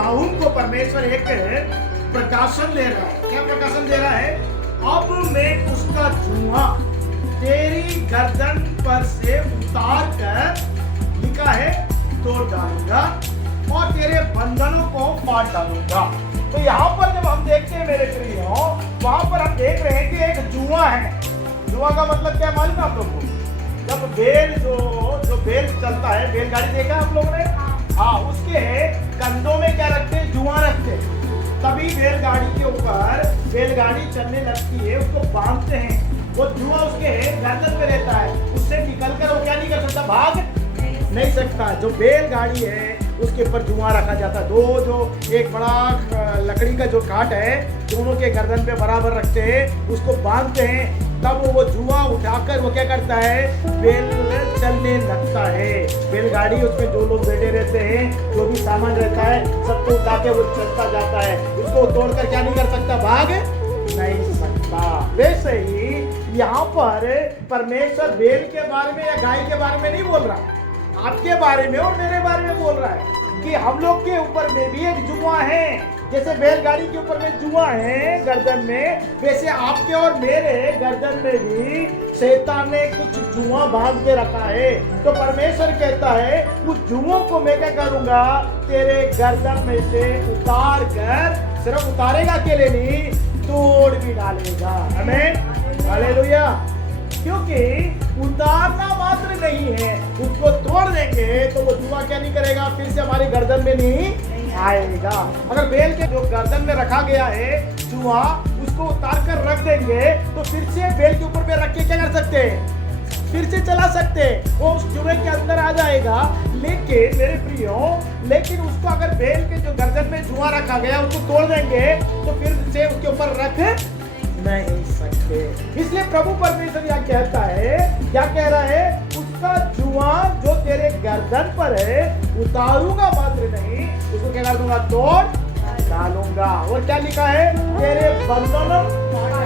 नाहुम को परमेश्वर एक प्रकाशन दे रहा है। क्या प्रकाशन दे रहा है? अब मैं उसका जुआ तेरी गर्दन पर से उतार कर, लिखा है, तोड़ डालूंगा और तेरे बंधनों को फाड़ डालूंगा। तो यहाँ पर जब हम देखते हैं मेरे प्रियो, वहां पर हम देख रहे हैं कि एक जुआ है। जुआ का मतलब क्या मालूम है आप लोगों को? जब बेल जो बेल चलता है, बैलगाड़ी देखा है आप लोगों ने? हाँ, उसके कंधों में क्या रखते हैं? जुआ रखते हैं। तभी बैलगाड़ी के ऊपर बैलगाड़ी चलने लगती है, उसको बांधते हैं। वो जुआ उसके गर्दन पे रहता है, उससे निकलकर वो क्या नहीं कर सकता? भाग नहीं सकता। जो बैलगाड़ी है उसके ऊपर जुआ रखा जाता है। दो जो एक बड़ा लकड़ी का जो काट है, दोनों के गर्दन पे बराबर रखते हैं, उसको बांधते हैं। तब वो जुआ उठाकर वो क्या करता है? बेल चलने लगता है। बैलगाड़ी, उसमें जो लोग बैठे रहते हैं, जो भी सामान रहता है, सबको उठा के वो चलता जाता है। उसको तोड़कर क्या नहीं कर सकता? भाग नहीं सकता। वैसे ही यहाँ पर परमेश्वर बैल के बारे में या गाय के बारे में नहीं बोल रहा, आपके बारे में और मेरे बारे में बोल रहा है कि हम लोग के ऊपर में भी एक जुआ है। जैसे बैलगाड़ी के ऊपर में जुआ है गर्दन में, वैसे आपके और मेरे गर्दन में भी शैतान ने कुछ जुआ बांध के रखा है। तो परमेश्वर कहता है उस जुओं को मैं क्या करूंगा? तेरे गर्दन में से उतार कर, सिर्फ उतारेगा अकेले नहीं, तोड़ भी डालेगा। आमीन, हालेलुया। क्योंकि उतारना मात्र नहीं है, उसको तोड़ देंगे तो वो जुआ क्या नहीं करेगा? फिर से हमारी गर्दन में नहीं आएगा। अगर बैल के जो गर्दन में रखा गया है जुआ, उसको उतार कर रख देंगे तो फिर से बैल के ऊपर में रख के क्या कर सकते हैं? फिर से चला सकते हैं, वो उस जुए के अंदर आ जाएगा। लेकिन मेरे प्रियो, लेकिन उसको अगर बैल के जो गर्दन में जुआ रखा गया उसको तोड़ देंगे तो फिर से उसके ऊपर रख नहीं सकते। इसलिए प्रभु परमेश्वर यह कहता है, क्या कह रहा है? उसका जुआ जो तेरे गर्दन पर है, उतारूंगा मात्र नहीं, उसको क्या कर दूंगा? तोड़ डालूंगा। और क्या लिखा है? तेरे बंधन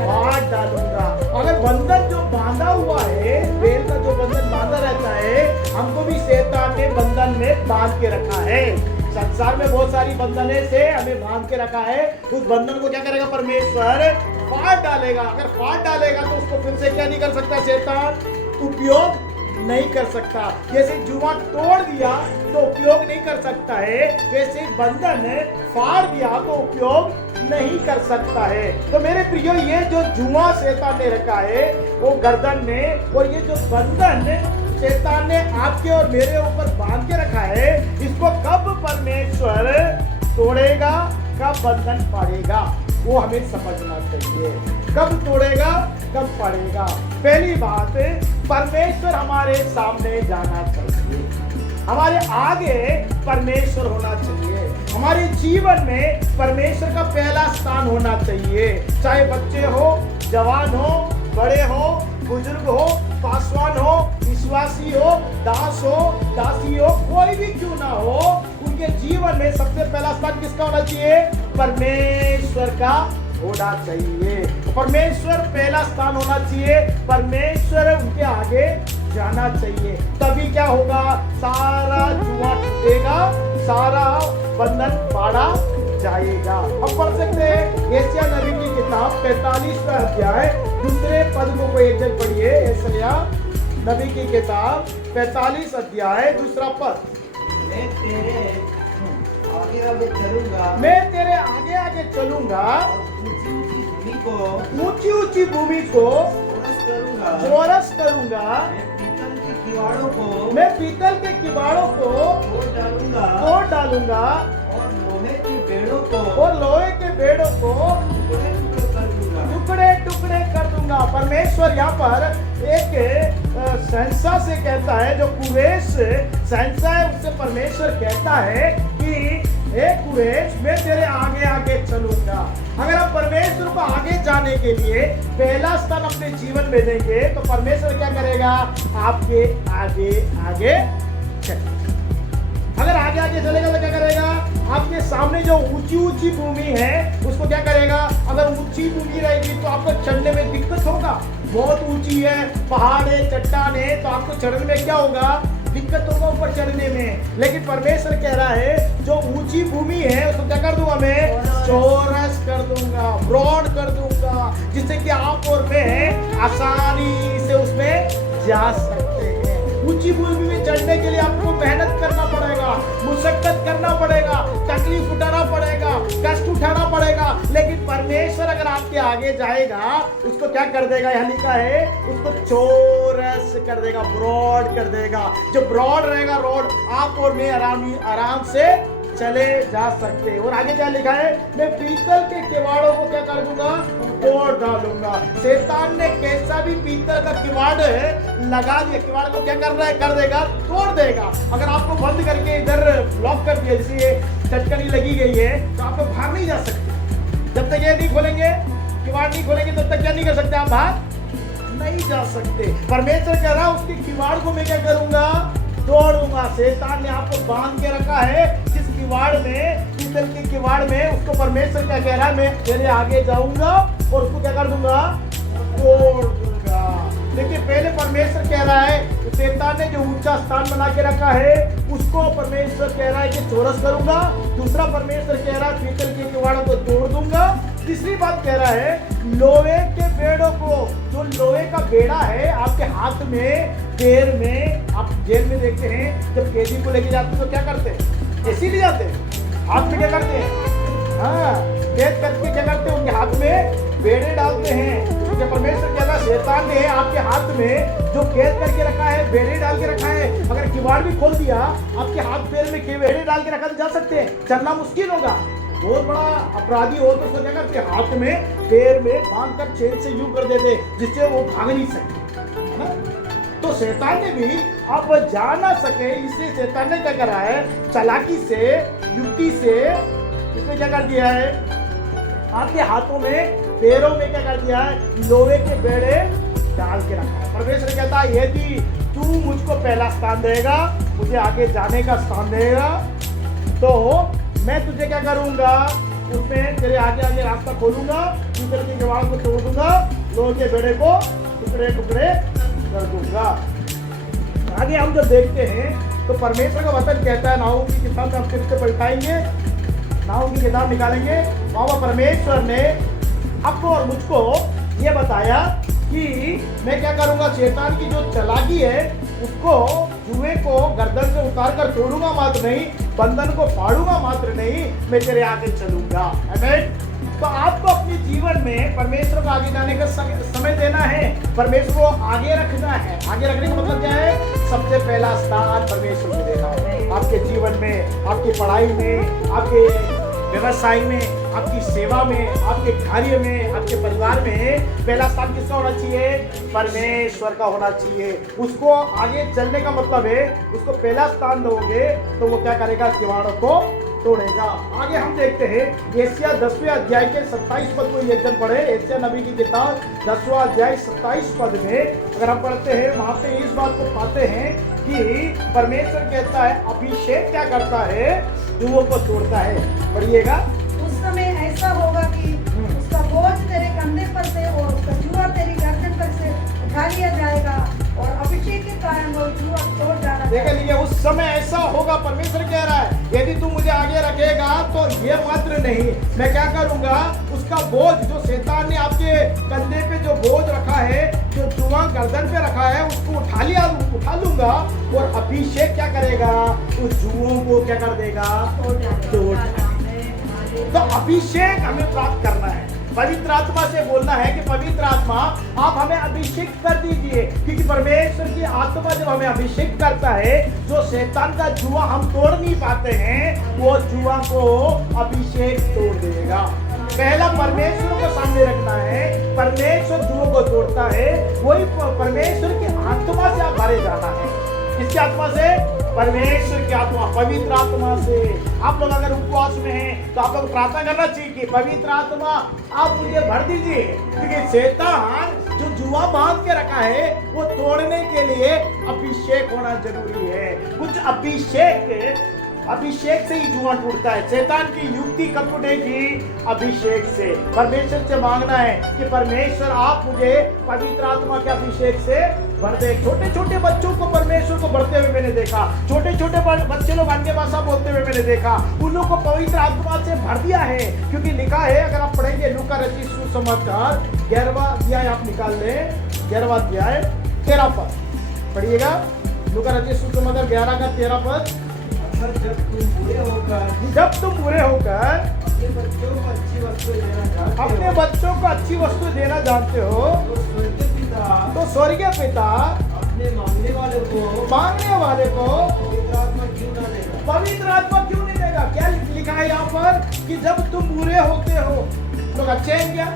फाड़ डालूंगा। अगर बंधन जो बांधा हुआ है, बैल का जो बंधन बांधा रहता है, हमको भी शैतान ने बंधन में बांध के रखा है। संसार में बहुत सारी बंधने से हमें बांध के रखा है। उस बंधन को क्या करेगा? परमेश्वर फाड़ डालेगा। अगर फाड़ डालेगा तो उसको फिर से क्या नहीं कर सकता? शैतान उपयोग नहीं कर सकता। जैसे जुआ तोड़ दिया तो उपयोग नहीं कर सकता है, वैसे बंधन फाड़ दिया तो उपयोग नहीं कर सकता है। तो मेरे प्रियो, ये जो जुआ शैतान ने रखा है वो गर्दन में, और ये जो बंधन शैतान ने आपके और मेरे ऊपर बांध के रखा है, इसको कब परमेश्वर तोड़ेगा, कब बंधन फाड़ेगा, वो हमें समझना चाहिए। कब तोड़ेगा, कब फाड़ेगा। पहली बात, परमेश्वर हमारे सामने जाना चाहिए, हमारे आगे परमेश्वर होना चाहिए, हमारे जीवन में परमेश्वर का पहला स्थान होना चाहिए। चाहे बच्चे हो, जवान हो, बड़े हो, बुजुर्ग हो, पासवान हो, विश्वासी हो, दास हो, दासी हो, कोई भी क्यों ना हो, उनके जीवन में सबसे पहला स्थान किसका होना चाहिए? परमेश्वर का होना चाहिए। परमेश्वर पहला स्थान होना चाहिए, परमेश्वर उनके आगे जाना चाहिए। तभी क्या होगा? सारा जुआ टूटेगा, सारा बंधन फाड़ा जाएगा। अब पढ़ सकते हैं यशायाह नबी की किताब 45वां अध्याय, दूसरे पद को कोई एक जन पढ़िए। यशायाह नबी की किताब 45 अध्याय, दूसरा पद। मैं तेरे आगे आगे चलूंगा, मैं तेरे आगे आगे चलूंगा, ऊंची ऊंची भूमि को चौरस करूंगा, मैं पीतल के किवाड़ों को तोड़ डालूंगा और लोहे के बेड़ों को टुकड़े टुकड़े कर दूंगा। परमेश्वर यहाँ पर एक संसा से कहता है, जो कुरेश संसा है, उससे परमेश्वर कहता है कि हे कुरेश, मैं तेरे आगे आगे चलूंगा। अगर हम परमेश्वर को आगे जाने के लिए पहला स्थान अपने जीवन में देंगे तो परमेश्वर क्या करेगा? आपके आगे आगे चलेगा। अगर आगे आगे चलेगा तो क्या करेगा? आपके सामने जो ऊंची ऊंची भूमि है उसको क्या करेगा? अगर ऊंची भूमि रहेगी तो आपको चढ़ने में दिक्कत होगा। बहुत ऊंची है, पहाड़ है, चट्टान है, तो आपको चढ़ने में क्या होगा? दिक्कत होगा ऊपर चढ़ने में, लेकिन परमेश्वर कह रहा है जो ऊंची भूमि है उसको क्या कर दूंगा मैं, चौरस कर दूंगा, ब्रॉड कर दूंगा, जिससे कि आप और मैं आसानी से उसमें जा सकते हैं। ऊंची भूमि में चढ़ने के लिए आपको मेहनत करना पड़ेगा, मुशक्कत करना पड़ेगा, तकलीफ उठाना पड़ेगा, कष्ट उठाना पड़ेगा, लेकिन परमेश्वर अगर आपके आगे जाएगा उसको क्या कर देगा, यहाँ लिखा है उसको चौरस कर देगा, ब्रॉड कर देगा। जो ब्रॉड रहेगा रोड, आप और मैं आराम से चले जा सकते हैं। और आगे क्या लिखा है, मैं पीतल के किवाड़ों को क्या कर दूंगा, तोड़ डालूंगा। शैतान ने कैसा भी पीतल का किवाड़ लगा दिया, किवाड़ को क्या कर रहा है, कर देगा, तोड़ देगा। अगर आपको बंद करके इधर ब्लॉक कर दिया, जैसे ये चटकनी लगी गई है, तो आप लोग बाहर नहीं जा सकते। जब तक ये नहीं खोलेंगे, किवाड़ नहीं खोलेंगे, तब तक क्या नहीं कर सकते, आप बाहर नहीं जा सकते। परमेश्वर कह रहा है उसके किवाड़ को मैं क्या करूंगा, तोड़ूंगा। शैतान ने आपको बांध के रखा है जिस किवाड़ में, पीतल के किवाड़ में, उसको परमेश्वर क्या कह रहा है, मैं तेरे आगे जाऊंगा और उसको क्या कर दूंगा, तोड़ दूंगा। देखिए पहले परमेश्वर कह रहा है, शैतान ने जो ऊंचा स्थान बना के रखा है उसको परमेश्वर कह रहा है कि चौरस करूंगा। दूसरा परमेश्वर कह रहा है पीतल के किवाड़ों को तोड़ दूंगा। तीसरी बात कह रहा है लोहे के बेड़ों को, जो लोहे का बेड़ा है आपके हाथ में, पैर में, आप जेल में देखते हैं जब कैदी को लेके जाते हैं तो क्या करते हैं, ऐसे ले जाते हैं, हाथ में क्या करते हैं, हाँ कैद करके क्या करते हैं, उनके हाथ में बेड़े डालते हैं। क्योंकि परमेश्वर कहता है शैतान ने आपके हाथ में जो कैद करके रखा है, बेड़े डाल के रखा है, अगर किवाड़ भी खोल दिया, आपके हाथ पैर में बेड़े डाल के रखा तो जा सकते हैं, चलना मुश्किल होगा। बहुत बड़ा अपराधी हो तो उसको क्या करते, हाथ में पैर में बांध कर चेन से यूं कर देते जिससे वो भाग नहीं सके, है ना। तो शैतान ने भी आप जा ना सके, इसलिए शैतान ने क्या करा है, चालाकी से, युक्ति से इसने क्या कर दिया है, आपके हाथों में, पैरों में क्या कर दिया है, लोहे के बेड़े डाल के रखा है। परमेश्वर कहता है यदि तू मुझको पहला स्थान देगा, मुझे आगे जाने का स्थान देगा, तो मैं तुझे क्या करूंगा, उसमें तेरे आगे आगे रास्ता खोलूंगा, पीतल के किवाड़ को तोड़ दूंगा, लोहे के बेड़े को टुकड़े टुकड़े कर दूंगा। आगे हम जब देखते हैं तो परमेश्वर का वचन कहता है, नाहूम की किताब में हम फिर से पलटाएंगे, नाहूम की किताब निकालेंगे, वहां परमेश्वर ने आपको और मुझको ये बताया कि मैं क्या करूंगा, शैतान की जो चालाकी है उसको, जुए को गर्दन से उतार कर तोड़ूंगा मात्र नहीं, बंधन को फाड़ूंगा मात्र नहीं, मैं तेरे आगे चलूंगा। आमीन। तो आपको अपने जीवन में परमेश्वर को आगे जाने का समय देना है, परमेश्वर को आगे रखना है। आगे रखने का मतलब क्या है, सबसे पहला स्थान परमेश्वर को देना है। आपके जीवन में, आपकी पढ़ाई में, आपके व्यवसाय में, आपकी सेवा में, आपके कार्य में, आपके परिवार में पहला स्थान किसका होना चाहिए, परमेश्वर का होना चाहिए। उसको आगे चलने का मतलब है, उसको पहला स्थान दोगे तो वो क्या करेगा, किवाड़ों को तोड़ेगा। आगे हम देखते हैं एशिया 10वें अध्याय के 27 पद को एक जन पढ़े। एशिया नबी की किताब 10वां अध्याय 27 पद में अगर हम पढ़ते हैं, वहां पे इस बात को पाते हैं कि परमेश्वर कहता है अभिषेक क्या करता है, जुओं को तोड़ता है। पढ़िएगा, उस समय ऐसा होगा कि उसका बोझ तेरे कंधे पर से और उसका जुआ तेरी गर्दन पर से उठा लिया जाएगा और अभिषेक के कारण वो जुआ तोड़ डाला देख लीजिए, उस समय ऐसा होगा, परमेश्वर कह रहा है यदि तू मुझे आगे रखेगा तो ये मात्र नहीं, मैं क्या करूंगा, उसका बोझ जो शैतान ने आपके कंधे पे जो बोझ रखा है, जो जुआ गर्दन पे रखा है, उसको उठा लूंगा और अभिषेक क्या करेगा, उस जुओं को क्या कर देगा, तोड़। तो अभिषेक हमें प्राप्त करना है, पवित्र आत्मा से बोलना है कि पवित्र आत्मा आप हमें अभिषेक कर दीजिए, क्योंकि परमेश्वर की आत्मा जब हमें अभिषेक करता है, जो शैतान का जुआ हम तोड़ नहीं पाते हैं, वो जुआ को अभिषेक तोड़ देगा। पहला परमेश्वर को सामने रखना है, परमेश्वर जुओं को तोड़ता है, वही परमेश्वर की आत्मा से आप भरे जाना है। किसकी आत्मा से, परमेश्वर की आत्मा, पवित्र आत्मा से। आप लोग अगर उपवास में हैं तो आप लोग प्रार्थना करना चाहिए कि पवित्र आत्मा आप मुझे भर दीजिए, क्योंकि शैतान जो जुआ बांध के रखा है वो तोड़ने के लिए अभिषेक होना जरूरी है। कुछ अभिषेक अभिषेक से ही जुआ टूटता है। शैतान की युक्ति कब टूटेगी? अभिषेक से। परमेश्वर से मांगना है कि परमेश्वर आप मुझे पवित्र आत्मा के अभिषेक से भर दे। छोटे छोटे बच्चों को परमेश्वर को बढ़ते हुए मैंने देखा, छोटे छोटे बच्चे लोग अन्य भाषा बोलते हुए मैंने देखा, उन लोगों को पवित्र आत्मा से भर दिया है। क्योंकि लिखा है, अगर आप पढ़ेंगे लूका रचित सुसमाचार 11वां अध्याय, आप निकाल लें 11वां अध्याय 13 पद पढ़िएगा। लूका रचित सुसमाचार 11 का 13 पद। जब तुम पूरे होकर अपने बच्चों को अच्छी वस्तु देना जानते हो, तो स्वर्गीय पिता अपने मांगने वाले को पवित्र आत्मा क्यों नहीं देगा? क्या लिखा है यहाँ पर कि जब तुम बुरे होते हो, लोग अच्छे हैं क्या?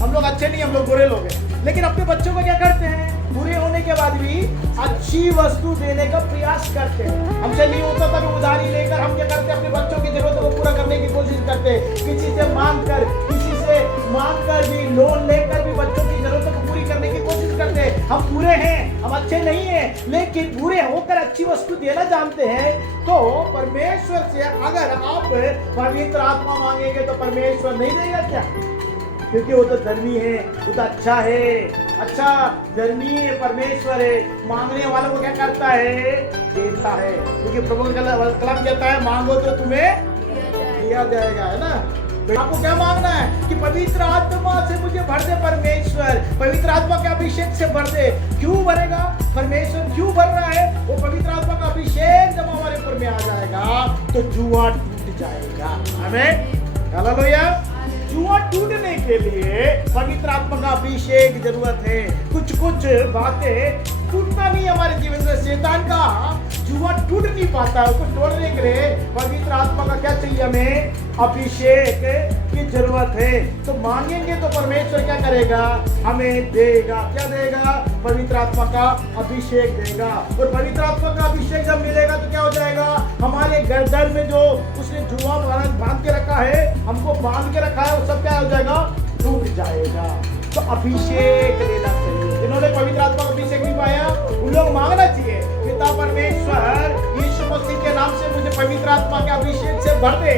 हम लोग अच्छे नहीं, हम लोग बुरे लोग हैं। लेकिन अपने बच्चों को क्या करते हैं? बुरे होने के बाद भी अच्छी वस्तु देने का प्रयास करते हैं। हमसे नहीं होता तब उधारी लेकर हम क्या करते हैं? अपने बच्चों की जरूरतों को पूरा करने की कोशिश करते हैं। किसी से मांग कर भी, लोन लेकर भी बच्चों की जरूरतों को पूरी करने की कोशिश करते हैं। हम बुरे हैं, हम अच्छे नहीं हैं, लेकिन बुरे होकर अच्छी वस्तु देना जानते हैं। तो परमेश्वर से अगर आप पवित्र आत्मा मांगेंगे तो परमेश्वर नहीं देगा क्या? क्योंकि वो तो धर्मी है, वो तो अच्छा है, अच्छा धर्मी है, परमेश्वर है। मांगने वालों को क्या करता है? देता है। क्योंकि प्रभु का कलाम कहता है, मांगो तो तुम्हें दिया जाएगा, है ना? आपको क्या मांगना है? कि पवित्र आत्मा से मुझे भर दे परमेश्वर, पवित्र आत्मा के अभिषेक से भर दे। क्यों भरेगा? परमेश्वर क्यों भर रहा है? वो पवित्र आत्मा का अभिषेक जब हमारे ऊपर में आ जाएगा तो जुआ टूट जाएगा। आमीन, हालेलुया। जुआ टूटने के लिए पवित्र आत्मा का अभिषेक जरूरत है। कुछ बातें टूटना नहीं हमारे जीवन से। शैतान का जुआ टूट नहीं पाता है। उसको तोड़ने के लिए पवित्र आत्मा का क्या चाहिए? हमें अभिषेक की जरूरत है। तो मांगेंगे तो परमेश्वर क्या करेगा? हमें देगा। क्या देगा? पवित्र आत्मा का अभिषेक देगा। और पवित्र आत्मा का अभिषेक जब मिलेगा तो क्या हो जाएगा? हमारे गर्दन में जो उसने जुआ बांध के रखा है, हमको बांध के रखा है, वो सब क्या हो जाएगा? टूट जाएगा। तो अभिषेक लेना चाहिए। जिन्होंने पवित्र आत्मा का अभिषेक नहीं पाया, उन लोग मांगना चाहिए, पिता परमेश्वर यीशु मसीह के नाम से मुझे पवित्र आत्मा के अभिषेक से भर दे।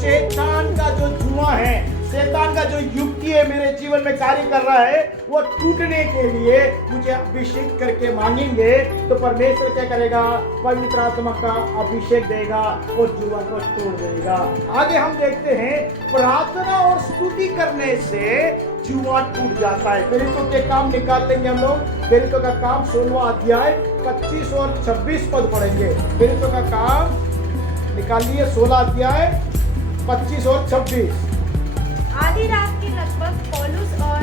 शैतान का जो जुआ है, शैतान का जो युक्ति है मेरे जीवन में कार्य कर रहा है, वो टूटने के लिए मुझे अभिषेक करके मांगेंगे तो परमेश्वर क्या करेगा? पवित्र आत्मा का अभिषेक देगा और जुआ को तोड़ देगा। आगे हम देखते हैं, प्रार्थना और स्तुति करने से जुआ टूट जाता है। प्रेरितों के काम निकाल लेंगे हम लोग। प्रेरितों का काम 16वां अध्याय 25 और 26 पद पढ़ेंगे। प्रेरितों का काम निकाल लिए 16 अध्याय 25 और 26। आधी रात के लगभग पौलुस और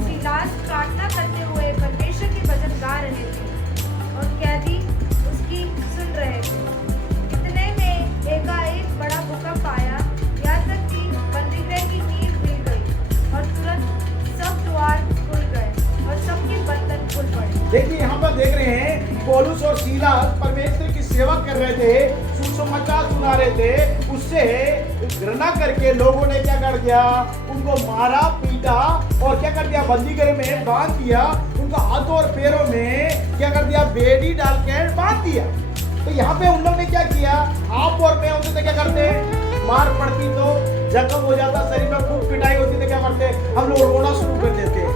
सीलास प्रार्थना करते हुए परमेश्वर के भजन गा रहे थे और कैदी उसकी सुन रहे थे। इतने में एकाएक बड़ा भूकंप आया, यहाँ तक कि बंदीगृह की नींव हिल गई और तुरंत सब द्वार खुल गए और सबके बंधन खुल पड़े। देखिए यहाँ पर देख रहे हैं, पौलुस और सीलास परमेश्वर की सेवा कर रहे थे, सुसमाचार सुना रहे थे। उससे घृणा करके लोगों ने क्या कर दिया? उनको मारा, पीटा और क्या कर दिया? बंदीगृह में बांध दिया। उनको हाथों और पैरों में क्या कर दिया? बेड़ी डाल के बांध दिया। तो यहाँ पे उन लोग ने क्या किया? आप और मैं होते थे क्या करते? मार पड़ती तो जख्म हो जाता, शरीर में खूब पिटाई होती तो क्या करते? हम लोग रोना शुरू कर देते।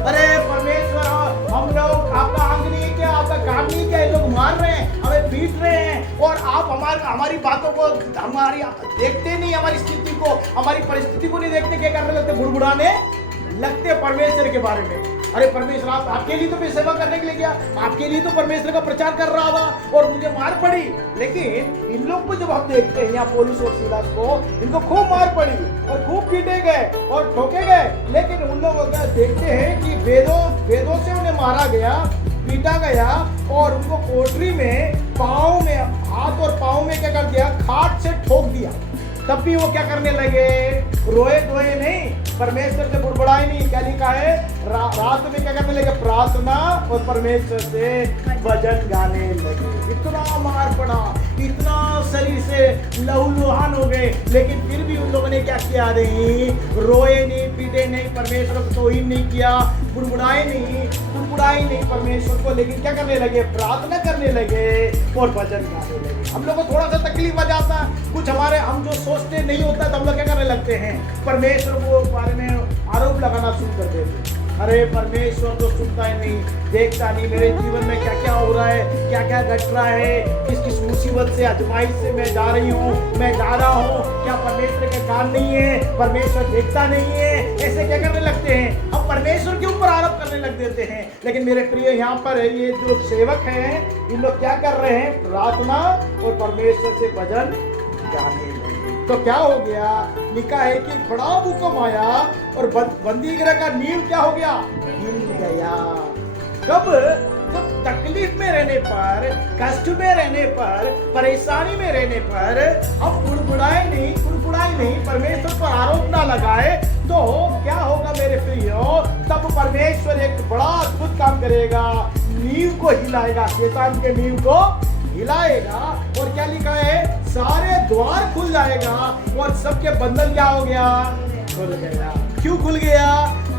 अरे परमेश्वर, हम लोग आपका अंग नहीं है क्या? आपका काम नहीं क्या? ये लोग मार रहे हैं, हमें पीट रहे हैं और आप हमारी बातों को, हमारी देखते नहीं, हमारी स्थिति को, हमारी परिस्थिति को नहीं देखते। क्या करने लगते? बुड़बुड़ाने लगते परमेश्वर के बारे में। अरे परमेश्वर, आपके लिए तो मैं सेवा करने के लिए गया, आपके लिए तो परमेश्वर का प्रचार कर रहा था और मुझे मार पड़ी। लेकिन इन लोग को जब हम देखते हैं, यहाँ पौलुस और सीलास को, इनको खूब मार पड़ी और खूब पीटे गए और ठोके गए। लेकिन उन लोगों को देखते हैं कि वेदों से उन्हें मारा गया, पीटा गया और उनको कोठरी में पाँव में, हाथ और पाँव में क्या कर दिया? खाट से ठोक दिया। तब भी वो क्या करने लगे? रोए धोए नहीं, परमेश्वर से बुड़बुड़ाए नहीं। क्या लिखा है? रात में क्या करने लगे? प्रार्थना और परमेश्वर से भजन गाने लगे। इतना मार पड़ा, इतना शरीर से लहूलुहान हो गए, लेकिन फिर भी उन लोगों ने क्या किया? नहीं रोए नहीं, पीटे नहीं, परमेश्वर को तौहीन नहीं किया, बुड़बुड़ाए नहीं परमेश्वर को। लेकिन क्या करने लगे? प्रार्थना करने लगे और भजन गाने लगे। हम लोग को थोड़ा सा तकलीफ आ जाता है, कुछ हमारे हम जो सोचते नहीं होता तो हम लोग क्या करने लगते हैं, परमेश्वर को बारे में आरोप लगाना शुरू कर देते हैं। अरे परमेश्वर तो सुनता ही नहीं, देखता नहीं मेरे जीवन में क्या क्या हो रहा है, क्या क्या घट रहा है, किस किस मुसीबत से आजमाइश से मैं जा रही हूँ, मैं जा रहा हूँ, क्या परमेश्वर का काम नहीं है, परमेश्वर देखता नहीं है, ऐसे क्या करने लगते हैं, हम परमेश्वर के ऊपर आरोप करने लग देते हैं। लेकिन मेरे प्रिय यहाँ पर ये जो सेवक हैं, इन लोग क्या कर रहे हैं, प्रार्थना और परमेश्वर से भजन गाने लगे। तो क्या हो गया, लिखा है कि बड़ा भूकंप आया और बंदी गृह का नींव क्या हो गया, हिल गया। कब, जब तकलीफ में रहने पर, कष्ट में रहने पर, परेशानी में रहने पर हम कुड़कुड़ाए नहीं, परमेश्वर पर आरोप ना लगाए, तो क्या होगा मेरे प्रियो, तब परमेश्वर एक बड़ा अद्भुत काम करेगा, नींव को हिलाएगा, शैतान के नींव को हिलाएगा। और क्या लिखा है, सारे द्वार खुल जाएगा और सबके बंधन क्या हो गया, खुल गया। क्यों खुल गया,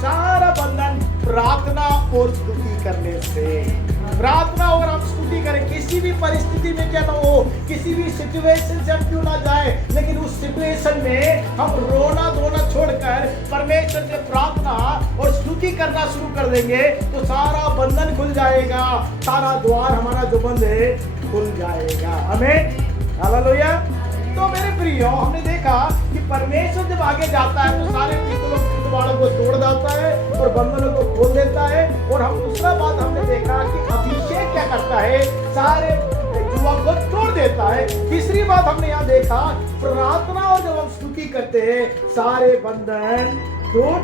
सारा बंधन प्रार्थना और स्तुति करने से। प्रार्थना और हम स्तुति करें, किसी भी परिस्थिति में क्या ना हो, किसी भी सिचुएशन से हम क्यों ना जाए, लेकिन उस सिचुएशन में हम रोना धोना छोड़कर परमेश्वर से प्रार्थना और स्तुति करना शुरू कर देंगे, तो सारा बंधन खुल जाएगा, सारा द्वार हमारा जो बंद है खुल जाएगा। आमीन, हालेलुया। तो मेरे प्रियो, हमने देखा कि परमेश्वर जब आगे जाता है तो सारे वालों को तोड़ देता है और बंधनों को खोल देता है। और हम दूसरा बात हमने देखा कि अभिषेक क्या करता है, सारे जुआ को तोड़ देता है। तीसरी बात हमने यहाँ देखा, प्रार्थना और जब हम स्तुति करते हैं सारे बंधन टूट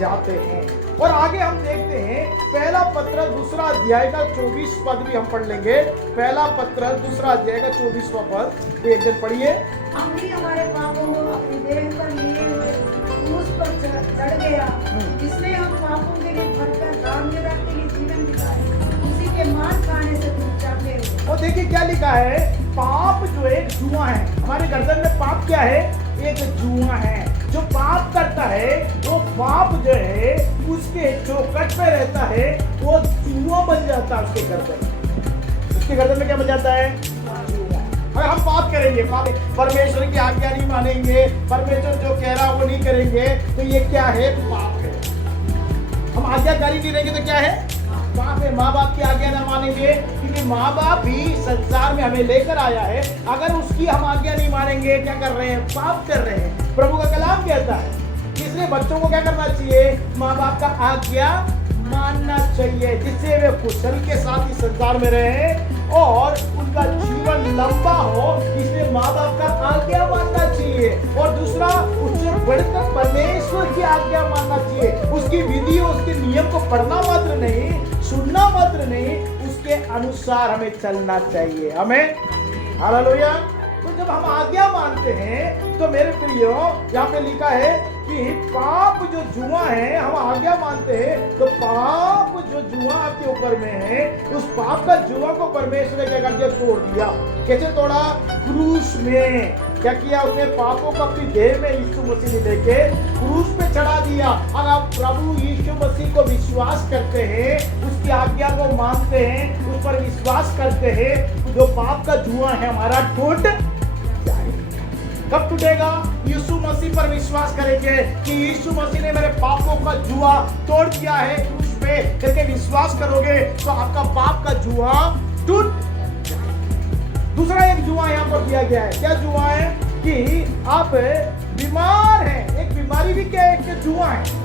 जाते हैं। और आगे हम देखते हैं पहला पत्र दूसरा अध्याय का 24 पद भी हम पढ़ लेंगे। पहला पत्र दूसरा अध्याय का 24वां पद, तो एक दिन पढ़िए। हम भी हमारे पापों को अपनी देह पर लिए हुए क्रूस पर चढ़ गया, जिसमें हम पापों के लिए मरकर धार्मिकता के लिए जीवन बिताए, उसी के मार खाने से दूर जाते हैं। और देखिए क्या लिखा है, पाप जो एक जुआ है, हमारे गर्दन में पाप क्या है, एक जुआ है। जो पाप करता है वो पाप जो है उसके चौकट पे रहता है, वो जुआ बन जाता है उसके गर्दन में क्या बन जाता है, जुआ। अगर हम पाप करेंगे, परमेश्वर की आज्ञा नहीं मानेंगे, परमेश्वर जो कह रहा है वो नहीं करेंगे, तो ये क्या है, पाप है। हम आज्ञाकारी नहीं रहेंगे तो क्या है, पाप है। माँ बाप की आज्ञा ना मानेंगे, क्योंकि माँ बाप भी संसार में हमें लेकर आया है, अगर उसकी हम आज्ञा नहीं मानेंगे, क्या कर रहे हैं, पाप कर रहे हैं। प्रभु का कलाम कहता है, इसलिए बच्चों को क्या करना चाहिए, माँ बाप का आज्ञा मानना चाहिए, जिससे वे कुशल के साथ इस संसार में रहे और उनका जीवन लंबा हो। इसलिए माँ बाप का आज्ञा मानना चाहिए। और दूसरा, उससे बढ़कर परमेश्वर की आज्ञा मानना चाहिए, उसकी विधि उसके नियम को पढ़ना मात्र नहीं, सुनना मात्र नहीं, उसके अनुसार हमें चलना चाहिए। हमें, हालेलुया। तो जब हम आज्ञा मानते हैं तो मेरे प्रियो, यहाँ पे लिखा है कि पाप जो जुआ है, हम आज्ञा मानते हैं तो पाप जो जुआ आपके ऊपर में है, उस पाप का जुआ को परमेश्वर ने क्या कर दिया, तोड़ दिया। कैसे तोड़ा, क्रूस में क्या किया उसने, पापों को अपनी देह में यीशु मसीह ने लेके क्रूस पे चढ़ा दिया। अगर आप प्रभु यीशु मसीह को विश्वास करते हैं, उसकी आज्ञा को मानते हैं, उस पर विश्वास करते हैं, जो पाप का जुआ है हमारा टूट जाएगा। कब टूटेगा, यीशु मसीह पर विश्वास करेंगे कि यीशु मसीह ने मेरे पापों का जुआ तोड़ दिया है, क्रूस पे करके विश्वास करोगे तो आपका पाप का जुआ टूट। दूसरा एक जुआ यहाँ पर दिया गया है, क्या जुआ है, कि आप बीमार हैं, एक बीमारी भी क्या है, एक जुआ है।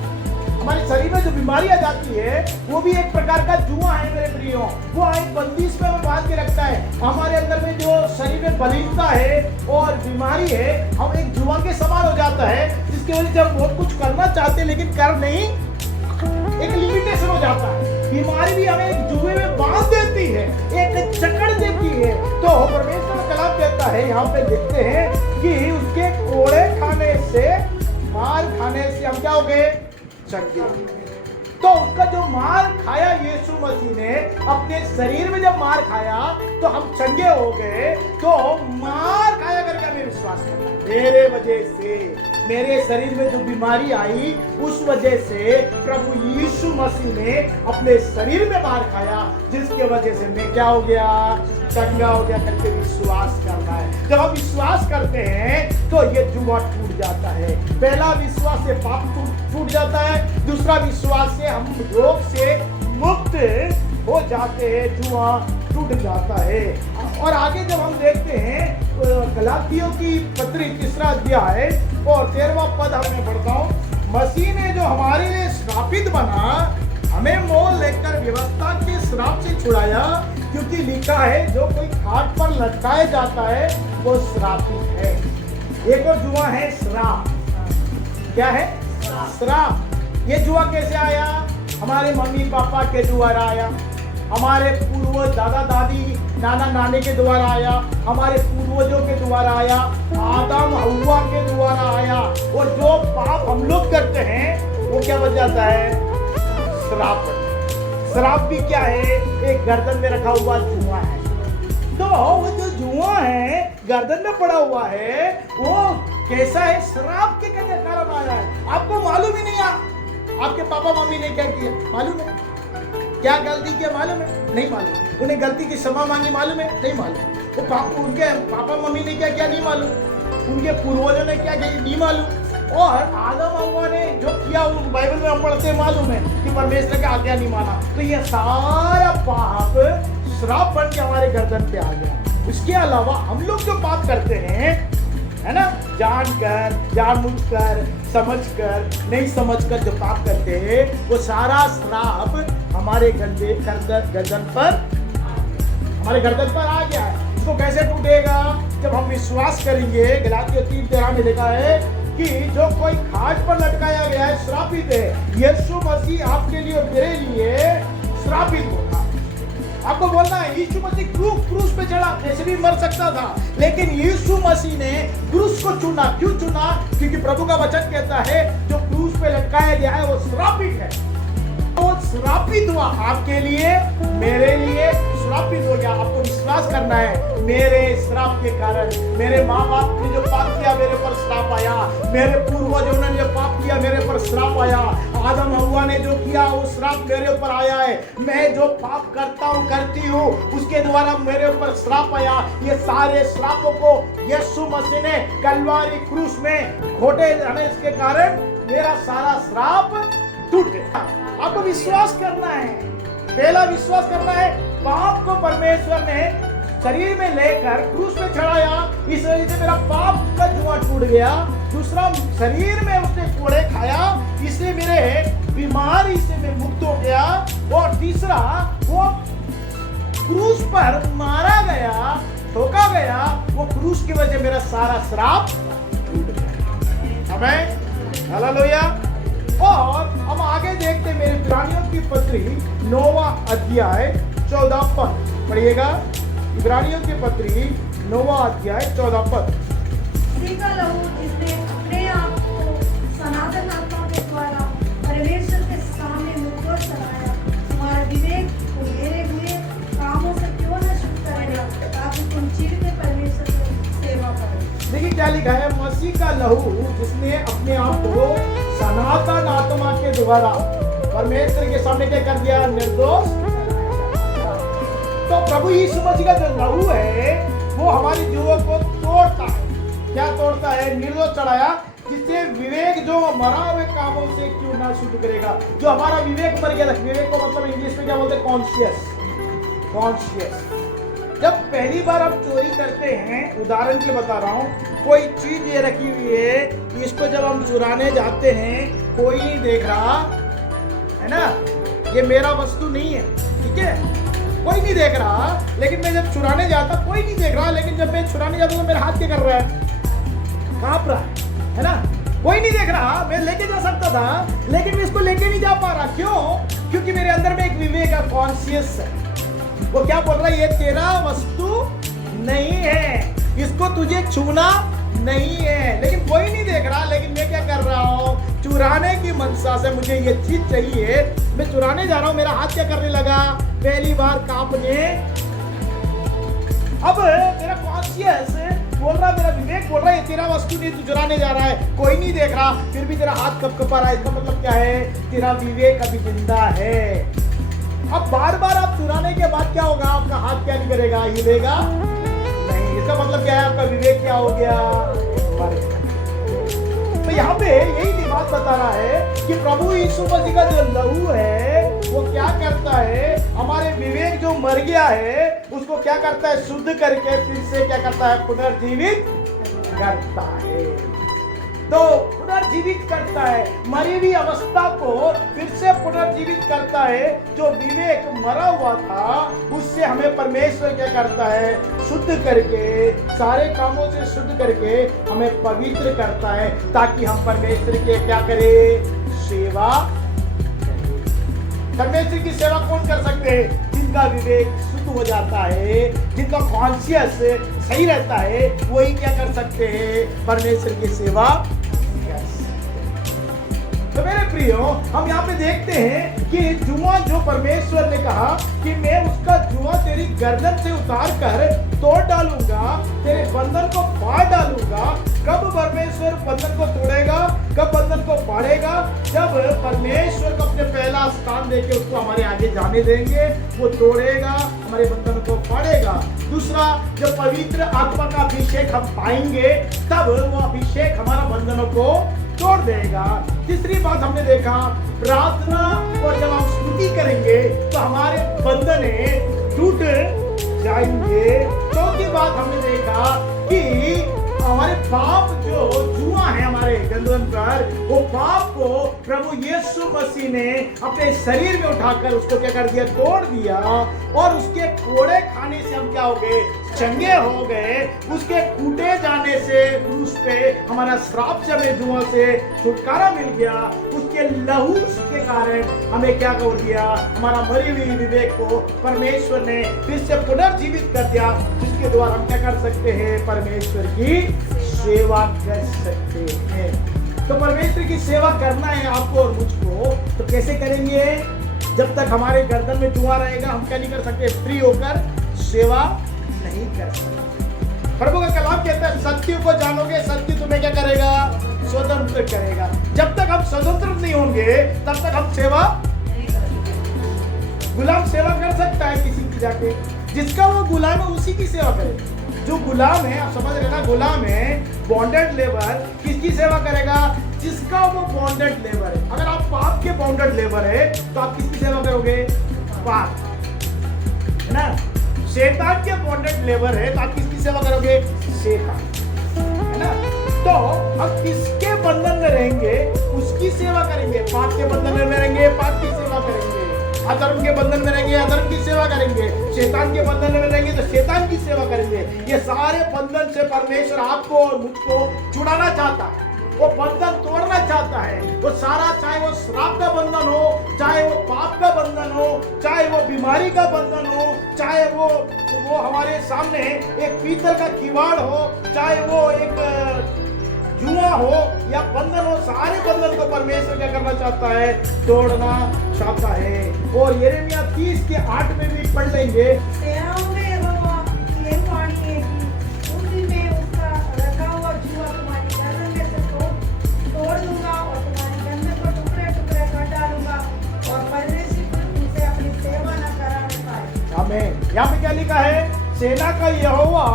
हमारे शरीर में जो बीमारी आ जाती है वो भी एक प्रकार का जुआ है मेरे प्रियो, वो एक बंदिश में हमें बांध के रखता है। हमारे अंदर में जो शरीर में बलहीनता है और बीमारी है, हम एक जुआ के समान हो जाता है, जिसकी वजह से हम बहुत कुछ करना चाहते हैं लेकिन कर नहीं, एक लिमिटेशन हो जाता है। बीमारी भी हमें एक जुए में बांध देती है, एक जकड़ देती है। तो परमेश्वर का कलाम कहता है, यहाँ पे देखते हैं कि उसके कोड़े खाने से, मार खाने से हम क्या हो गए, चंगे। तो उसका जो मार खाया यीशु मसीह ने अपने शरीर में, जब मार खाया तो हम चंगे हो गए। तो मार खाया करके हमें विश्वास करना है। मेरे वजह से, मेरे शरीर में जो बीमारी आई उस वजह से प्रभु यीशु मसीह ने अपने शरीर में मार खाया, जिसके वजह से मैं क्या हो गया, चंगा हो गया करके विश्वास करना है। जब हम विश्वास करते हैं तो ये जुआ टूट जाता है। पहला विश्वास से पाप टूट जाता है, दूसरा विश्वास से हम रोग से मुक्त हो जाते हैं, जुआ टूट जाता है। और आगे जब हम देखते हैं गलातियों की पत्री 3 अध्याय और 13वां पद हमें पढ़ता हूँ। मसीह ने जो हमारे लिए श्रापित बना, हमें मोल लेकर व्यवस्था के श्राप से छुड़ाया, क्योंकि लिखा है जो कोई खाट पर लटकाया जाता है वो श्रापित है। एक और जुआ है श्राप। क्या है? श्राप। ये जुआ कैसे आया? हमारे मम्मी पापा के द्वारा आया, हमारे पूर्वज दादा दादी नाना नानी के द्वारा आया, हमारे पूर्वजों के द्वारा आया, आदम हव्वा के द्वारा आया। और जो पाप हम लोग करते हैं वो क्या बन जाता है? श्राप। श्राप भी क्या है? एक गर्दन में रखा हुआ जुआ है। तो वो जो जुआ है गर्दन में पड़ा हुआ है वो कैसा है? श्राप के कारण आया है। आपको मालूम ही नहीं आपके पापा मम्मी ने क्या किया मालूम है? क्या गलती किया मालूम है? नहीं मालूम। उन्हें गलती की क्षमा मांगी मालूम है? नहीं मालूम। वो उनके पापा मम्मी ने क्या किया नहीं मालूम। उनके पूर्वजों ने क्या किया नहीं मालूम। और आदम हव्वा ने जो किया उस बाइबल में हम पढ़ते मालूम है कि परमेश्वर की आज्ञा नहीं माना। तो ये सारा पाप श्राप बन के हमारे गर्दन पे आ गया। इसके अलावा हम लोग जो पाप करते हैं, है ना, जानकर जानबूझकर समझकर नहीं समझकर जो पाप करते हैं वो सारा श्राप हमारे गर्दन पर आ गया है। इसको कैसे टूटेगा? जब हम विश्वास करेंगे। गलातियों 3:13 में लिखा है कि जो कोई खाट पर लटकाया गया है श्रापित है। यीशु मसीह आपके लिए मेरे लिए श्रापित होगा। आपको बोलना है यीशु मसीह क्रूस पे चढ़ा, ऐसे भी मर सकता था, लेकिन यीशु मसीह ने क्रूस को चुना। क्यों चुना? क्योंकि प्रभु का वचन कहता है जो क्रूस पे लटकाया गया है वो श्रापित है। वो श्रापित हुआ आपके लिए, मेरे लिए श्रापित हो गया। आपको विश्वास करना है मेरे श्राप के कारण, मेरे माँ बाप ने जो पाप किया मेरे पर श्राप आया, मेरे पूर्वजों ने जो पाप किया मेरे पर श्राप आया, आदम हव्वा ने जो किया वो श्राप मेरे ऊपर आया है। मैं जो पाप करता हूँ करती हूँ उसके द्वारा मेरे ऊपर श्राप आया। ये सारे श्रापों को यीशु मसीह ने कलवारी क्रूस में घोटे जाने के कारण मेरा सारा श्राप टूट गया। आपको विश्वास करना है। पहला विश्वास करना है पाप को परमेश्वर ने शरीर में लेकर क्रूस पे चढ़ाया, इस वजह से मेरा पाप का जुआ टूट गया। दूसरा, शरीर में उसने कोड़े खाया, इसलिए मेरे बीमारी से मैं मुक्त हो गया। और तीसरा, वो क्रूस पर मारा गया, ठोका गया, वो क्रूस की वजह से मेरा सारा श्राप टूट गया। आमीन, हालेलुया। और हम आगे देखते मेरे इब्रानियों की पत्री 9वां अध्याय 14 पद पढ़िएगा। इब्रानियों की पत्री 9वां अध्याय 14 पद। उसी का लहू जिसने अपने आप को सनातन आत्मा के द्वारा परमेश्वर के सामने निर्दोष ठहराया, तुम्हारा विवेक को मेरे हुए कामों से क्यों नष्ट करेगा, ताकि तुम चिढ़ के परमेश्वर की सेवा करो। देखिए क्या लिखा है, मसीह का लहू जिसने अपने आप को सनातन आत्मा के द्वारा परमेश्वर के सामने क्या कर दिया, निर्दोष। तो प्रभु यीशु मसीह का जो लहू है वो हमारी जीवों को तोड़ता है। क्या तोड़ता है? निर्दोष चढ़ाया, जिससे विवेक जो मरा हुए कामों से क्यों ना शुद्ध करेगा। जो हमारा विवेक मर गया था, विवेक को मतलब इंग्लिश में क्या बोलते हैं, कॉन्शियस। जब पहली बार आप चोरी करते हैं, उदाहरण के लिए बता रहा हूँ, कोई चीज ये रखी हुई है, इसको जब हम चुराने जाते हैं कोई नहीं देख रहा है ना, ये मेरा वस्तु नहीं है, ठीक है, कोई नहीं देख रहा। लेकिन मैं जब चुराने जाता कोई नहीं देख रहा, लेकिन जब मैं चुराने जाता तो मेरा हाथ क्या कर रहा है, कांप रहा है ना, कोई नहीं देख रहा। मैं लेके जा सकता था लेकिन मैं इसको लेके नहीं जा पा रहा। क्यों? क्योंकि मेरे अंदर में एक विवेक है, कॉन्शियस है। वो क्या बोल रहा है, ये तेरा वस्तु नहीं है, इसको तुझे छूना नहीं है। लेकिन कोई नहीं देख रहा, लेकिन मैं क्या कर रहा हूँ, चुराने की मनसा से मुझे ये चीज चाहिए, मैं चुराने जा रहा हूँ, मेरा हाथ क्या करने लगा, पहली बार कांपने। अब मेरा कॉन्शियस बोल रहा, मेरा विवेक बोल रहा है ये तेरा वस्तु नहीं, तू चुराने जा रहा है, कोई नहीं देख रहा, फिर भी तेरा हाथ कपकपा रहा है, इसका मतलब क्या है? तेरा विवेक अभी जिंदा है। अब बार बार आप चुराने के बाद क्या होगा? आपका हाथ क्या नहीं करेगा? हिलेगा नहीं। इसका मतलब क्या है? आपका विवेक क्या हो गया? मर गया। तो यहाँ पे यही बात बता रहा है कि प्रभु यीशु मसीह का जो लहू है वो क्या करता है? हमारे विवेक जो मर गया है उसको क्या करता है? शुद्ध करके फिर से क्या करता है? पुनर्जीवित करता है। तो पुनर्जीवित करता है, मरी हुई अवस्था को फिर से पुनर्जीवित करता है। जो विवेक मरा हुआ था उससे हमें परमेश्वर क्या करता है? शुद्ध करके, सारे कामों से शुद्ध करके हमें पवित्र करता है, ताकि हम परमेश्वर के क्या करें? सेवा करें। परमेश्वर की सेवा कौन कर सकते हैं? जिनका विवेक शुद्ध हो जाता है, जिनका कॉन्शियस सही रहता है, वही क्या कर सकते हैं? परमेश्वर की सेवा। तो मेरे प्रियो, हम यहाँ पे देखते हैं कि जुआ जो परमेश्वर ने कहा कि मैं उसका जुआ तेरी गर्दन से उतार कर तोड़ डालूंगा, तेरे बंधन को फाड़ डालूंगा। कब परमेश्वर बंधन को तोड़ेगा? कब बंधन को फाड़ेगा? जब परमेश्वर को अपने पहला स्थान देके उसको हमारे आगे जाने देंगे, वो तोड़ेगा, हमारे बंधन को फाड़ेगा। दूसरा, जब पवित्र आत्मा का अभिषेक हम पाएंगे, तब वो अभिषेक हमारा बंधनों को तोड़ देगा। तीसरी बात हमने देखा, प्रार्थना और जब हम स्तुति करेंगे तो हमारे बंधन टूट जाएंगे। चौथी बात हमने देखा कि हमारे पाप जो जुआ है हमारे गर्दन पर, वो पाप को प्रभु यीशु मसीह ने अपने शरीर में उठाकर उसको क्या कर दिया? तोड़ दिया। और उसके कोड़े खाने से हम क्या हो गए? चंगे हो गए। उसके कूटे जाने से क्रूस पे हमारा श्राप से, हमें जुआ से छुटकारा मिल गया। उसके लहू के कारण हमें क्या कर दिया? हमारा मरी हुई विवेक को परमेश्वर ने फिर से पुनर्जीवित कर दिया, जिसके द्वारा हम क्या कर सकते हैं? परमेश्वर की सेवा कर सकते हैं। तो परमेश्वर की सेवा करना है आपको और मुझको, तो कैसे करेंगे? जब तक हमारे गर्दन में जुआ रहेगा, हम क्या नहीं कर सकते? फ्री होकर सेवा नहीं कर सकते। प्रभु का कलाम कहता है, सत्य को जानोगे, सत्य तुम्हें क्या करेगा? स्वतंत्र करेगा। जब तक हम स्वतंत्र नहीं होंगे, तब तक हम सेवा, गुलाम सेवा कर सकता है किसी की जाके? जिसका वो गुलाम है उसी की सेवा करे। जो गुलाम है, आप समझ रहे ना, गुलाम है, बॉन्डेड लेबर, किसकी सेवा करेगा? जिसका वो बॉन्डेड लेबर है। अगर आप पाप के बॉन्डेड लेबर है तो आप किसकी सेवा करोगे? पाप, है ना। शैतान के बॉन्डेड लेबर है तो आप किसकी सेवा करोगे? शैतान, है ना। तो हम किसके बंधन में रहेंगे? उसकी सेवा करेंगे। पाप के बंधन में रहेंगे, पाप की सेवा करेंगे। अधर्म के बंधन में रहेंगे, अधर्म की सेवा करेंगे। शैतान के बंधन में रहेंगे तो शैतान की सेवा करेंगे। ये सारे बंधन से परमेश्वर आपको और मुझको छुड़ाना चाहता है। वो बंधन तोड़ना चाहता है। वो सारा, चाहे वो श्राप का बंधन हो, चाहे वो पाप का बंधन हो, चाहे वो बीमारी का बंधन हो, चाहे वो हमारे सामने एक पीतल का किवाड़ हो, चाहे वो एक जुआ हो या बंधन हो, सारे बंधन को परमेश्वर क्या करना चाहता है? तोड़ना चाहता है। और यिर्मयाह 30:8 में भी पढ़ लेंगे। सेनाओं में यहोवा की यही वाणी है कि उस दिन मैं उसका रखा हुआ जुआ तुम्हारी गर्दन में से तोड़ दूंगा और तुम्हारी गर्दन को टुकड़े टुकड़े कर डालूंगा, और परमेश्वर तुमसे अपनी सेवा न कराने पाए। आमीन। यहाँ पे क्या लिखा है? सेना का यहोवा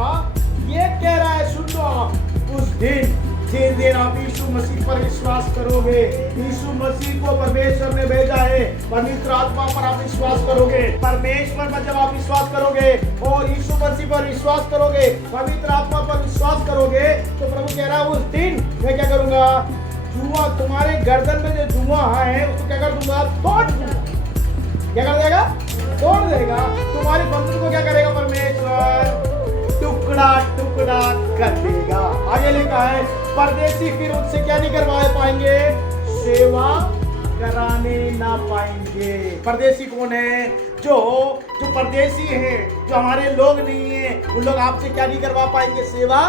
ये कह रहा है, सुनो आप, उस दिन जिस दिन आप यीशु मसीह पर विश्वास करोगे, यीशु मसीह को परमेश्वर ने भेजा है, पवित्र आत्मा पर आप विश्वास करोगे, परमेश्वर पर जब आप विश्वास करोगे और यीशु मसीह पर विश्वास करोगे, पवित्र आत्मा पर विश्वास करोगे, तो प्रभु कह रहा है उस दिन मैं क्या करूंगा? जुआ, तुम्हारे गर्दन में जो जुआ है उसको क्या कर दूंगा? तोड़ दूंगा। क्या कर देगा? तोड़ देगा। तुम्हारे बंधन को क्या करेगा? परमेश्वर टुकड़ा टुकड़ा कर देगा। आगे लिखा है, परदेसी फिर उनसे क्या नहीं करवा पाएंगे? सेवा कराने ना पाएंगे। परदेसी कौन है? जो परदेसी है, जो हमारे लोग नहीं है, उन लोग आपसे क्या नहीं करवा पाएंगे? सेवा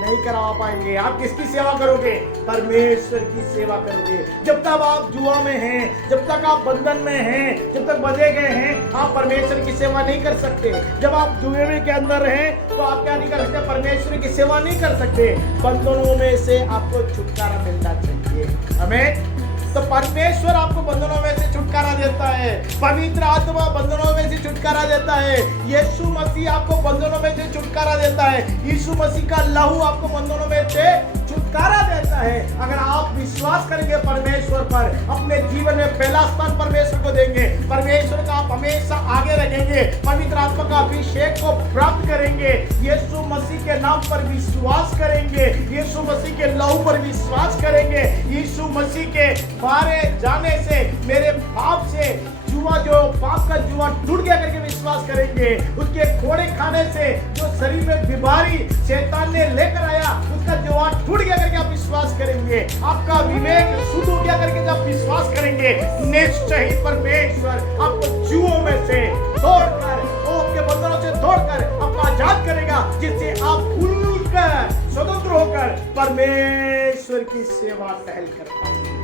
नहीं करा पाएंगे। आप किसकी सेवा करोगे? परमेश्वर की सेवा करोगे। जब तक आप जुआ में हैं, जब तक आप बंधन में हैं, जब तक बंधे गए हैं, आप परमेश्वर की सेवा नहीं कर सकते। जब आप जुए के अंदर हैं तो आप क्या नहीं कर सकते? परमेश्वर की सेवा नहीं कर सकते। बंधनों में से आपको छुटकारा मिलना चाहिए। हमें तो परमेश्वर आपको बंधनों में से छुटकारा देता है, पवित्र आत्मा बंधनों में से छुटकारा देता है, यीशु मसीह आपको बंधनों में से छुटकारा देता है, यीशु मसीह का लहू आपको बंधनों में से छुटकारा देता है। अगर आप विश्वास करेंगे परमेश्वर पर, अपने जीवन में पहला स्थान परमेश्वर को देंगे, परमेश्वर का आप हमेशा आगे रखेंगे, पवित्र आत्मा का अभिषेक को प्राप्त करेंगे, यीशु मसीह के नाम पर विश्वास करेंगे, यीशु मसीह के लहू पर विश्वास करेंगे, यीशु मसीह के मारे जाने से, मेरे पाप से जुआ, जो पाप का जुआ टूट गया करके विश्वास करेंगे, उसके घोड़े खाने से जो शरीर में बीमारी शैतान ने लेकर आया उसका जुआ टूट गया करके आप विश्वास करेंगे, आपका विवेक शुद्ध हो गया करके जब विश्वास करेंगे, निश्चय ही परमेश्वर आपको जुओं में से तोड़कर, के बंधनों से तोड़कर आपको आजाद करेगा, जिससे आप खुलकर स्वतंत्र होकर परमेश्वर की सेवा टहल कर पाएंगे।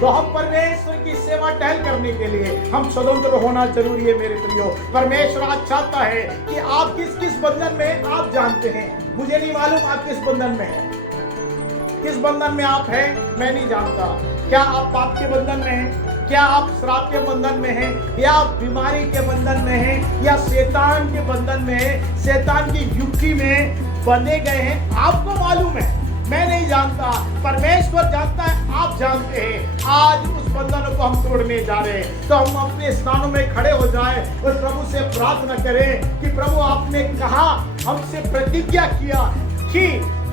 तो हम परमेश्वर की सेवा टहल करने के लिए हम स्वतंत्र होना जरूरी है मेरे प्रियो। परमेश्वर आज चाहता है कि आप किस किस बंधन में आप जानते हैं, मुझे नहीं मालूम आप किस बंधन में हैं, किस बंधन में आप हैं मैं नहीं जानता। क्या आप पाप के बंधन में हैं, क्या आप श्राप के बंधन में हैं, या आप बीमारी के बंधन में हैं, या शैतान के बंधन में हैं, शैतान की युक्ति में बंधे गए हैं, आपको मालूम है, मैं नहीं जानता, परमेश्वर जानता है, आप जानते हैं। आज उस बंधन को हम तोड़ने जा रहे हैं, तो हम अपने स्थानों में खड़े हो जाएं और प्रभु से प्रार्थना करें कि प्रभु आपने कहा, हमसे प्रतिज्ञा किया कि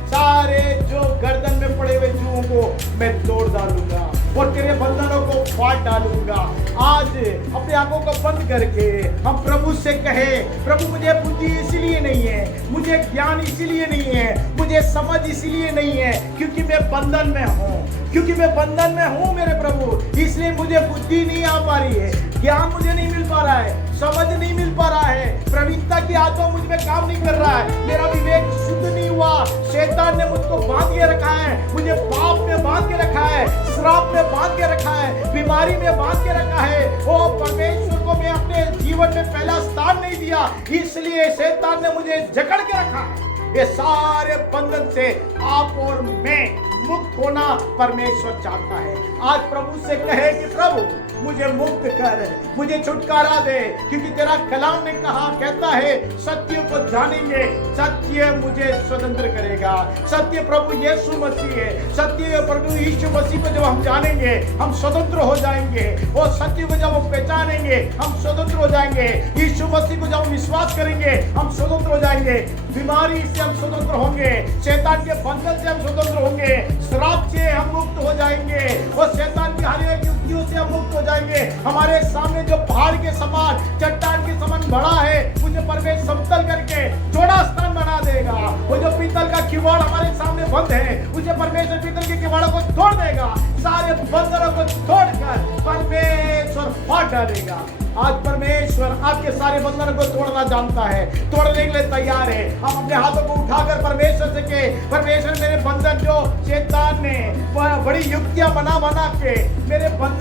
सारे जो गर्दन में पड़े हुए जुओं को मैं तोड़ डालूंगा और तेरे बंधनों को फाड़ डालूंगा। आज अपने आंखों को बंद करके हम प्रभु से कहे, प्रभु मुझे बुद्धि इसलिए नहीं है, मुझे ज्ञान इसलिए नहीं है, मुझे समझ इसलिए नहीं है क्योंकि मैं बंधन में हूँ, क्योंकि मैं बंधन में हूँ मेरे प्रभु, इसलिए मुझे बुद्धि नहीं आ पा रही है, ज्ञान मुझे नहीं मिल पा रहा है, समझ नहीं मिल पा रहा है, प्रवीणता की आत्मा मुझ में काम नहीं कर रहा है, मेरा विवेक शुद्ध नहीं हुआ, शैतान ने मुझको बांध के रखा है, मुझे पाप में बांध के रखा है, श्राप में बांध के रखा है, बीमारी में बांध के रखा है। ओ परमेश्वर को मैं अपने जीवन में पहला स्थान नहीं दिया, इसलिए शैतान ने मुझे जकड़ के रखा है। ये सारे बंधन से आप और मैं मुक्त होना परमेश्वर चाहता है। आज प्रभु से कहे कि प्रभु मुझे मुक्त कर, मुझे छुटकारा दे, क्योंकि तेरा कलाम ने कहा, कहता है सत्य को जानेंगे, सत्य मुझे स्वतंत्र करेगा। सत्य प्रभु यीशु मसीह है, सत्य प्रभु यीशु मसीह को जब हम जानेंगे हम स्वतंत्र हो जाएंगे, और सत्य को जब हम पहचानेंगे हम स्वतंत्र हो जाएंगे, यीशु मसीह को जब हम विश्वास करेंगे हम स्वतंत्र हो जाएंगे, बीमारी से हम स्वतंत्र होंगे, शैतान के बंधन से हम स्वतंत्र होंगे, श्राप से हम मुक्त हो जाएंगे, और शैतान की हर एक युक्तियों से हम मुक्त हो जाएंगे। हमारे सामने जो पहाड़ के समान, चट्टान के समान बड़ा है, मुझे परमेश्वर समतल करके चौड़ा स्थान बना देगा। वो जो पीतल का किवाड़ हमारे सामने बंद है, उसे परमेश्वर पीतल के किवाड़ों को तोड़ देगा, सारे बंधनों को तोड़कर परमेश्वर फाड़ डालेगा। आज परमेश्वर आपके सारे बंधनों को तोड़ना जानता है, तोड़ने के लिए तैयार है। हम अपने हाथों को उठाकर परमेश्वर से कहे, परमेश्वर मेरे बंधन जो शैतान ने बड़ी युक्तियां बना के मेरे बंधन,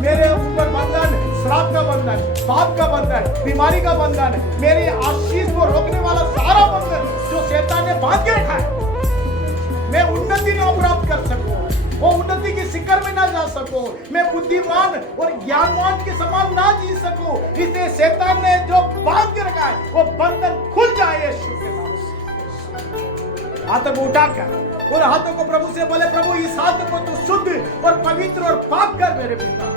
मेरे ऊपर बंधन, श्राप का बंधन, पाप का बंधन, बीमारी का बंधन, मेरी आशीष को रोकने वाला सारा बंधन जो शैतान ने बांध के रखा है, मैं उन्नति न प्राप्त कर सकूं, वो उन्नति की शिखर में ना जा सकूं, मैं बुद्धिमान और ज्ञानवान के समान ना जी सकूं, इसलिए शैतान ने जो बांध के रखा है वो बंधन खुल जाए यीशु के नाम से। हाथों को उठाकर और हाथों को प्रभु से बोले, प्रभु इस हाथ को तू शुद्ध और पवित्र और पाक कर मेरे पिता।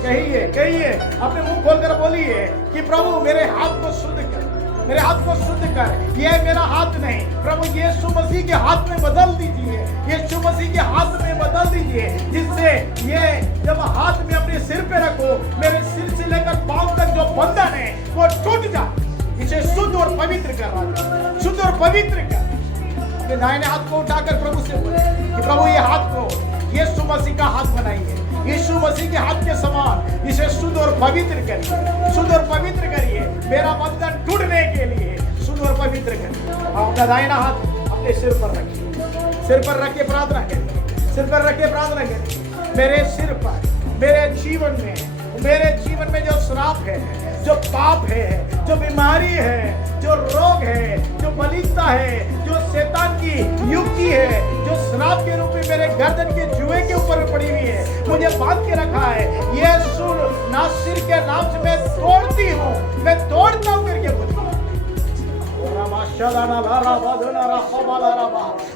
कहिए अपने मुंह खोलकर बोलिए कि प्रभु मेरे हाथ को शुद्ध कर, मेरे हाथ को शुद्ध कर, यह मेरा हाथ नहीं, प्रभु यीशु मसीह के हाथ में बदल दीजिए, यीशु मसीह के हाथ में बदल दीजिए, जिससे ये जब हाथ में अपने सिर पे रखो, मेरे सिर से लेकर पांव तक जो बंधन है वो टूट जाए। इसे शुद्ध और पवित्र कर, शुद्ध और पवित्र कर। अपने दाहिने हाथ को उठाकर प्रभु से बोले कि प्रभु ये हाथ को यीशु मसीह का हाथ बनाइए, यीशु मसीह के हाथ के समान इसे शुद्ध और पवित्र करिए, शुद्ध और पवित्र करिए, मेरा बंधन टूटने के लिए शुद्ध और पवित्र करिए। अपना दाहिना हाथ अपने सिर पर रखिए, सिर पर रख के प्रार्थना करें, सिर पर रख के प्रार्थना करें। मेरे सिर पर, मेरे जीवन में जो श्राप है, जो पाप है, जो बीमारी है, जो रोग है, जो मलिनता है, जो शैतान की युक्ति है, जो श्राप के रूप में मेरे गर्दन के जुए के ऊपर पड़ी हुई है, मुझे बांध के रखा है, यीशु नासरी के नाम से मैं तोड़ती हूँ, मैं तोड़ता हूँ करके बोलिए।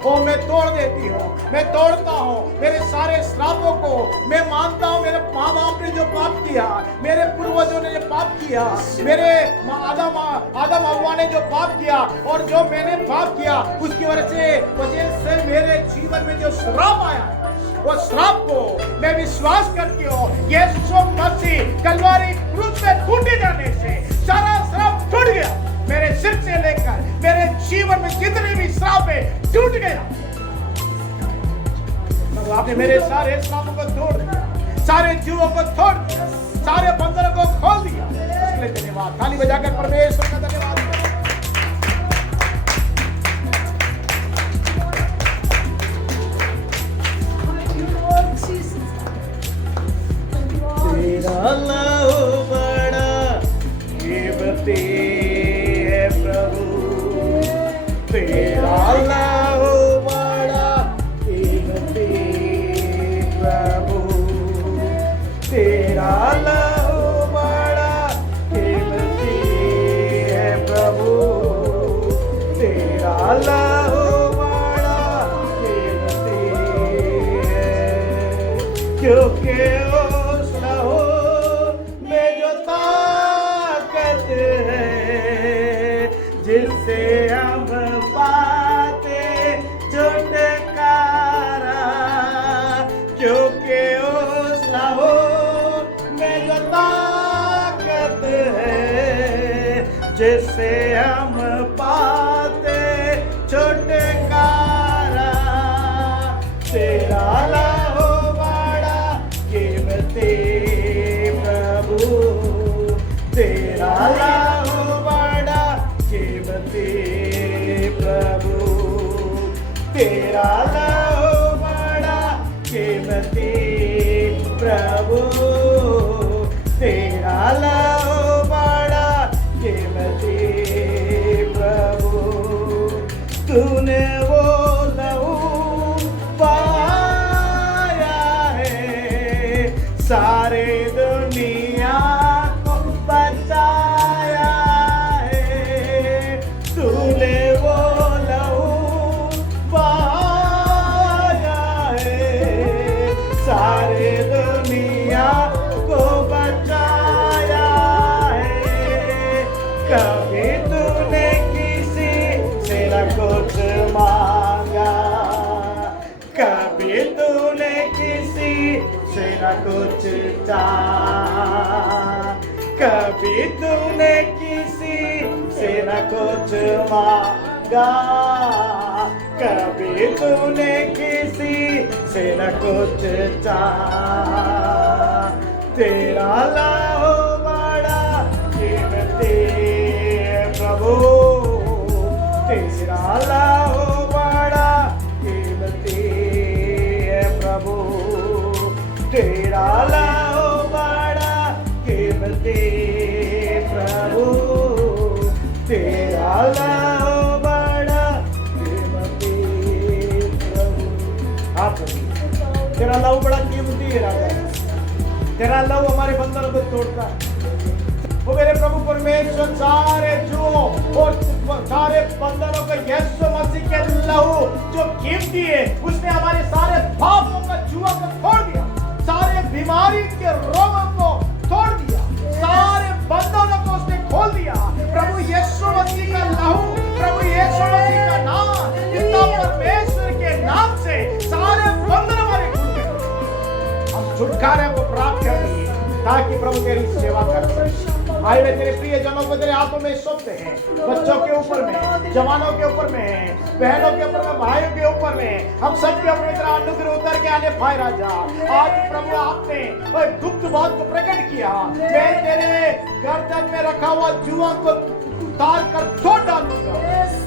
ओ मैं तोड़ देती हूँ, मैं तोड़ता हूँ मेरे सारे श्रापों को। मैं मानता हूँ मेरे माँ बाप ने जो पाप किया, मेरे पूर्वजों ने जो पाप किया, मेरे आदम हव्वा ने जो पाप किया और जो मैंने पाप किया, उसकी वजह से मेरे जीवन में जो श्राप आया, वो श्राप को मैं विश्वास करती हूँ यीशु मसीह कलवारी क्रूस पे टूटे जाने से सारा श्राप टूट गया। मेरे सिर से लेकर मेरे जीवन में जितने भी श्राप है टूट गया। तो आपने मेरे सारे श्रापों को तोड़ दिया, सारे जुओं को तोड़ दिया, सारे बंधनों को खोल दिया। इसके लिए धन्यवाद। ताली बजाकर परमेश्वर का धन्यवाद। तेरा लहू बड़ा कीमती है प्रभु, तेरा लहू बड़ा कीमती प्रभु, तेरा लहू बड़ा कीमती है प्रभु, तेरा लहू बड़ा कीमती है, क्योंकि उस लहू में जो ताकत है जिससे हम पाते छुटकारा, क्योंकि उस लहू में जो ताकत है जिससे हम पाते छुटकारा, तेरा लहू बड़ा कीमती प्रभु, तेरा लहू बड़ा कीमती प्रभु, तेरा लहू बड़ा कीमती प्रभु, तेरा लहू बड़ा कीमती प्रभु, तूने वो लहू पाया है सारे दुनिया को बचाया है, तूने वो लहू पाया है सारे दुनिया को बचाया है। कभी तूने किसी से न कुछ मांगा, कभी तूने किसी से न कुछ चाहा, कभी तूने किसी से न कुछ मांगा, कभी तूने किसी से न कुछ चाहा, तेरा लहू बड़ा कीमती प्रभु, तेरा लहू बड़ा कीमती प्रभु, तेरा लहू बड़ा कीमती प्रभु, तेरा लहू बड़ा कीमती प्रभु। आप तेरा लहू बड़ा कीमती है राजा, तेरा लहू हमारे बंधनों को तोड़ता है। वो मेरे प्रभु परमेश्वर सारे जुओं और सारे बंधनों को यीशु मसीह के लहू जो कीमती है, उसने हमारे सारे पापों का जुआ को तोड़ दिया, सारे बीमारी के रोगों को तोड़ दिया, सारे बंधनों को उसने खोल दिया। प्रभु यीशु मसीह का लहू, प्रभु यीशु मसीह का नाम, पिता परमेश्वर के नाम से सारे बंधन हमारे खुल गए। हम छुटकारे को प्राप्त कर लिए ताकि प्रभु तेरी सेवा कर सके। आए वे तेरे प्रिय जनों को तेरे हाथों में सौंपते हैं, बच्चों के ऊपर में, जवानों के ऊपर में, बहनों के ऊपर में, भाइयों के ऊपर में, हम सब के ऊपर तेरा अनुग्रह उतर के आने पाए राजा। आज प्रभु आपने गुप्त बात को प्रकट किया, मैं तेरे गर्दन में रखा हुआ जुआ को उतार कर तोड़ डालूंगा।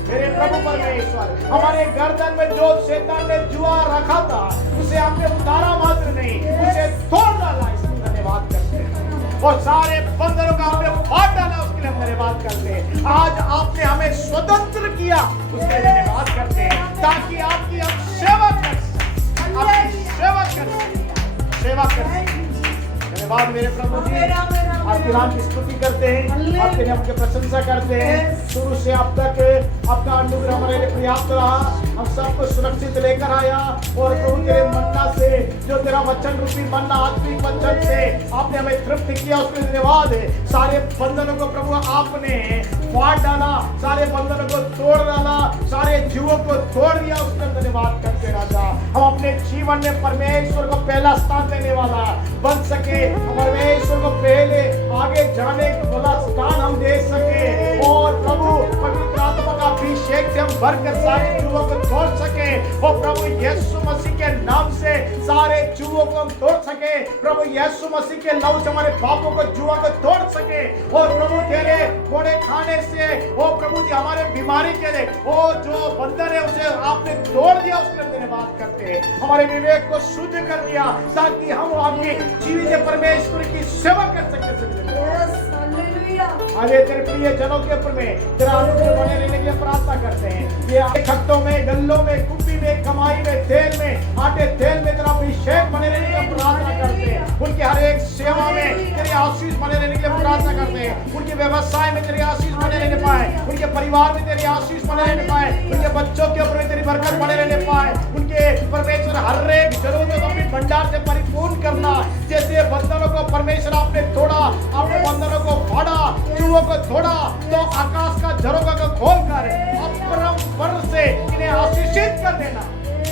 मेरे प्रभु परमेश्वर, हमारे गर्दन में जो शैतान ने जुआ रखा था उसे हमने उतारा मात्र नहीं, उसे तोड़ डाला। इसलिए धन्यवाद करते हैं। और सारे बंधनों का हमने फाड़ डाला, उसके लिए हम धन्यवाद करते हैं। आज आपने हमें स्वतंत्र किया, उसके लिए धन्यवाद करते हैं, ताकि आपकी हम सेवा कर सकें, आपकी सेवा कर सकें, सेवा कर सकें। धन्यवाद मेरे प्रभु जी, आपके नाम की स्तुति करते हैं, आपके नाम की प्रशंसा करते हैं। शुरू से अब तक आपका अनुग्रह हमारे लिए पर्याप्त रहा, हम सबको सुरक्षित लेकर आया। और प्रभु तेरे मन्ना से, जो तेरा वचन रूपी मन्ना, आत्मिक वचन से आपने हमें तृप्त किया, उसके लिए धन्यवाद है। सारे बंधनों को प्रभु आपने फाड़ डाला, सारे बंधनों को तोड़ डाला, सारे जीवों को तोड़ दिया, उसका धन्यवाद करते राजा। हम अपने जीवन में परमेश्वर को पहला स्थान देने वाला बन सके, परमेश्वर को पहले आगे जाने वाला स्थान हम दे सके। और प्रभु पवित्र आत्मा का अभिषेक से हम भरकर सारे जुओं को तोड़ सके। और प्रभु यीशु मसीह के नाम से सारे जुओं को हम तोड़ सके। प्रभु यीशु मसीह के लहू से हमारे पापों को, जुआ को तोड़ सके। और प्रभु तेरे घोड़े खाने से, ओ प्रभु जी, हमारे बीमारी के लिए ओ जो बंधन है उसे आपने तोड़ दिया, उसके लिए धन्यवाद करते हैं। हमारे विवेक को शुद्ध कर दिया, ताकि हम आपके जीवित परमेश्वर की सेवा कर सके। आज तेरे प्रिय जनों के ऊपर में तेरा अनुग्रह बने रहने के लिए प्रार्थना करते हैं। ये खट्टों में, गल्लों में, कुप्पी में, कमाई में, तेल में, आटे तेल में तेरा अभिषेक बने रहने के लिए प्रार्थना करते हैं। उनके हर एक सेवा में तेरी आशीष बने रहने के लिए प्रार्थना करते हैं। उनके व्यवसाय में तेरी आशीष बने रहने पाए, उनके परिवार में तेरी आशीष बने रहने पाए, उनके बच्चों के ऊपर में तेरी बरकत बने रहने पाए। उनके परमेश्वर हर एक जरूरत को अपनी भंडार से परिपूर्ण करना। जैसे बंधनों को परमेश्वर आपने तोड़ा, आपने बंधनों को फाड़ा, जुओं को तोड़ा, तो आकाश का झरोखा को खोल कर अपरंपर से इन्हें आशीषित कर देना,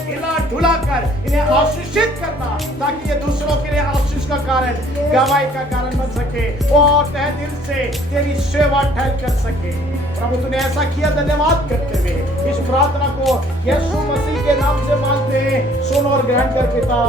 हिला ढुला कर इन्हें आशीषित करना, ताकि ये दूसरों के लिए आशीष का कारण, गवाही का कारण बन सके और तहे दिल से तेरी सेवा ठहर कर सके। प्रभु तूने ऐसा किया, धन्यवाद करते हुए इस प्रार्थना को यीशु मसीह के नाम से मांगते हैं, सुन और ग्रहण कर पिता।